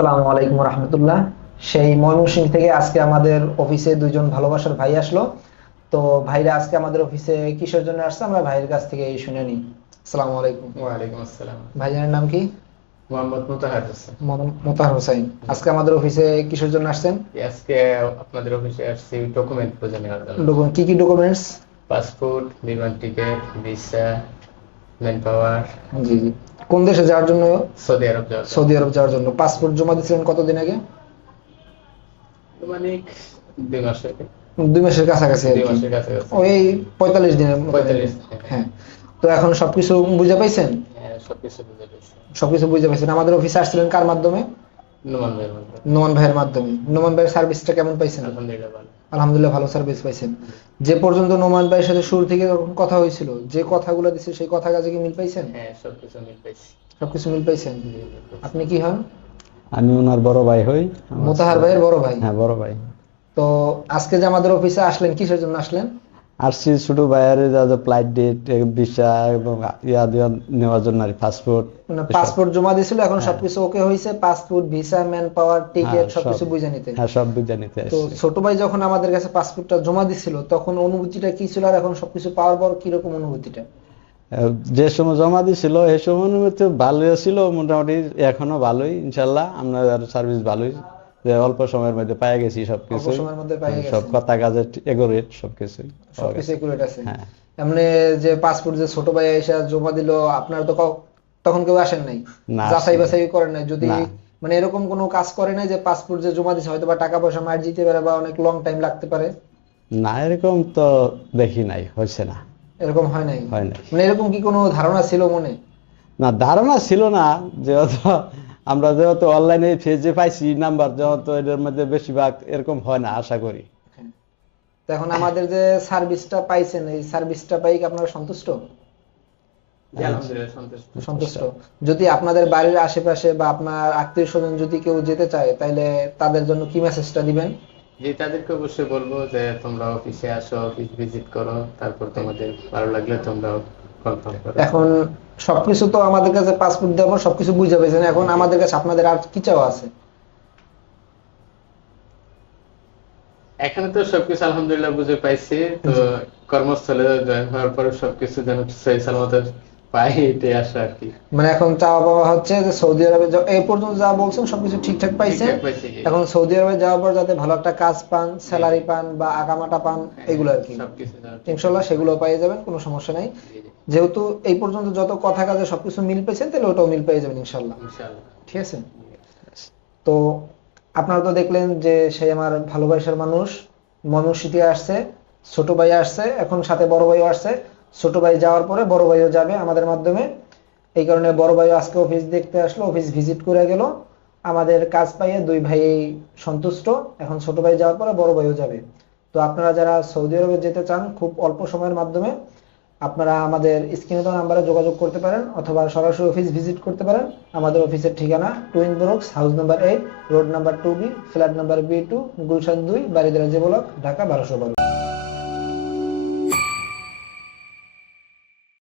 আসসালামু আলাইকুম রহমতুল্লাহ। সেই ময়মনসিংহ থেকে আজকে আমাদের অফিসে দুইজন ভালোবাসার ভাই আসলো। তো ভাইরা আজকে আমাদের অফিসে কিসের জন্য আসছে? আমরা ভাইয়ের কাছ থেকে এই শুনে নিই। আসসালামু আলাইকুম। ওয়ালাইকুম আসসালাম। ভাইজানের নাম কি? মোহাম্মদ মুতাহার হোসেন। মোহাম্মদ মোতাহার হোসাইন আজকে আমাদের অফিসে কিসের জন্য আসছেন? আজকে আপনাদের অফিসে আসছি ডকুমেন্ট খুঁজে নেওয়ার জন্য। ডকুমেন্ট কি কি ডকুমেন্টস? পাসপোর্ট বিমান টিকিট ভিসা ম্যান পাওয়ার জি জি। কোন দেশে যাওয়ার জন্য? সৌদি আরব যাওয়ার জন্য। সৌদি আরব যাওয়ার জন্য। পাসপোর্ট জমা দিয়েছিলেন কতদিন আগে? দুই মাস আগে। দুই মাসের কাছাকাছি ওই পঁয়তাল্লিশ দিনের হ্যাঁ। তো এখন সবকিছু বুঝে পাইছেন? হ্যাঁ সবকিছু বুঝে পাইছেন। আমাদের অফিসে আসছিলেন কার মাধ্যমে? নুমান ভাইয়ের মধ্যে নোমান ভাইয়ের মাধ্যমে। নোমান ভাইয়ের সার্ভিসটা কেমন পাইছেন? আলহামদুলিল্লাহ ভালো। সার্ভিস পাইছেন। যে পর্যন্ত নোমান ভাইয়ের সাথে শুরু থেকে যখন কথা হয়েছিল যে কথাগুলো দিছে সেই কথা কাজে কি মিল পাইছেন? হ্যাঁ সবকিছু মিল পাইছি। সবকিছু মিল পাইছেন? আপনি কি হন? আমি ওনার বড় ভাই হই। মোতাহার ভাইয়ের বড় ভাই? হ্যাঁ বড় ভাই। তো আজকে যে আমাদের অফিসে আসলেন কিসের জন্য আসলেন? আসছি ছোট ভাইয়ের যা ফ্লাইট ডেট ভিসা এবং ইয়া দেওয়া নেওয়ার জন্য আর পাসপোর্ট মানে পাসপোর্ট জমা দিয়েছিল এখন সবকিছু ওকে হয়েছে passport visa manpower ticket হ্যাঁ, সবকিছু সব। বুঝে নিতে। হ্যাঁ সব বুঝে নিতে তো ছোট ভাই যখন আমাদের কাছে পাসপোর্টটা জমা দিছিল তখন অনুভূতিটা কি ছিল আর এখন সবকিছু পাওয়ার পর কীরকম অনুভূতিটা? যে সময় জমা দিছিল এই সময় অনুভূতি ভালোই ছিল মোটামুটি এখনও ভালোই ইনশাল্লাহ আপনার সার্ভিস ভালোই যে অল্প সময়ের মধ্যে পেয়ে গেছি সবকিছু সময়ের মধ্যে পেয়ে সব কথা কাজে এগোরেট সবকিছু সবকিছু একুরেট আছে হ্যাঁ। এমনি যে পাসপোর্ট যে ছোট ভাই এসে জমা দিল আপনার তো তখন কেউ আসেন নাই? না, যাচাই বাছাই করেন নাই? যদি। মানে এরকম কোনো কাজ করে নাই যে পাসপোর্ট যে জমা দিছে হয়তো বা টাকা পয়সা মার দিতে পারে বা অনেক লং টাইম লাগতে পারে? না এরকম তো দেখি নাই হয়েছে না। এরকম হয় নাই? হয় নাই। মানে এরকম কি কোনো ধারণা ছিল মনে? না ধারণা ছিল না যেহেতু আমরা যেহেতু অনলাইনে ফেজে পাইছি নাম্বার যেহেতু এটার মধ্যে বেশিরভাগ এরকম হয় না আশা করি। এখন আমাদের যে সার্ভিসটা পাইছেন এই সার্ভিসটা পাই কি আপনারা সন্তুষ্ট? সন্তুষ্ট। সন্তুষ্ট। যদি আপনাদের বাড়ির আশেপাশে বা আপনার আত্মীয় স্বজন যদি কেউ যেতে চায় তাহলে তাদের জন্য কি মেসেজটা দিবেন? জি তাদেরকে অবশ্যই বলব যে তোমরা অফিসে আসো অফিস ভিজিট করো তারপর তোমাদের ভালো লাগলে তোমরা এখন সবকিছু তো আমাদের কাছে পাসপোর্ট দেওয়ার সবকিছু বুঝে পেয়েছেন এখন আমাদের কাছে আপনাদের আর কি চাওয়া আছে? এখানে তো সবকিছু আলহামদুলিল্লাহ বুঝে পাইছি। তো কর্মস্থলে জয়েন হওয়ার পরে সবকিছু যেন সহি সালামত পাই এটাই আশা আর কি। মানে এখন চাওয়া পাওয়া হচ্ছে যে সৌদি আরবে যা- এই পর্যন্ত যা বলছেন সবকিছু ঠিকঠাক পাইছি। এখন সৌদি আরবে যাওয়ার পর যাতে ভালো একটা কাজ পান স্যালারি পান বা আকামাটা পান এগুলো আর কি। ইনশাল্লাহ সেগুলো পেয়ে যাবেন কোনো সমস্যা নাই। যেহেতু এই পর্যন্ত যত কথা কাজে সবকিছু মিল পেয়েছেন তাহলে ওটাও মিল পেয়ে যাবেন ইনশাল্লাহ ইনশাআল্লাহ। ঠিক আছে? তো আপনারা তো দেখলেন যে সে আমার ভালোবাসার মানুষ ময়মনসিংহে আসছে ছোট ভাই আসছে এখন সাথে বড় ভাইও আসছে। ছোট ভাই যাওয়ার পরে বড় ভাইও যাবে আমাদের মাধ্যমে। এই কারণে বড় ভাইও আজকে অফিস দেখতে আসলো অফিস ভিজিট করে গেল। আমাদের কাজ পাইয়ে দুই ভাই সন্তুষ্ট। এখন ছোট ভাই যাওয়ার পরে বড় ভাইও যাবে। তো আপনারা যারা সৌদি আরবে যেতে চান খুব অল্প সময়ের মাধ্যমে, আপনারা আমাদের স্ক্রিনে দেওয়া নাম্বারে যোগাযোগ করতে পারেন অথবা সরাসরি অফিস ভিজিট করতে পারেন। আমাদের অফিসের ঠিকানা twin brooks house number eight road number two B flat number B two Gulshan দুই বারিদারা যে ব্লক ঢাকা বারোশো বারো।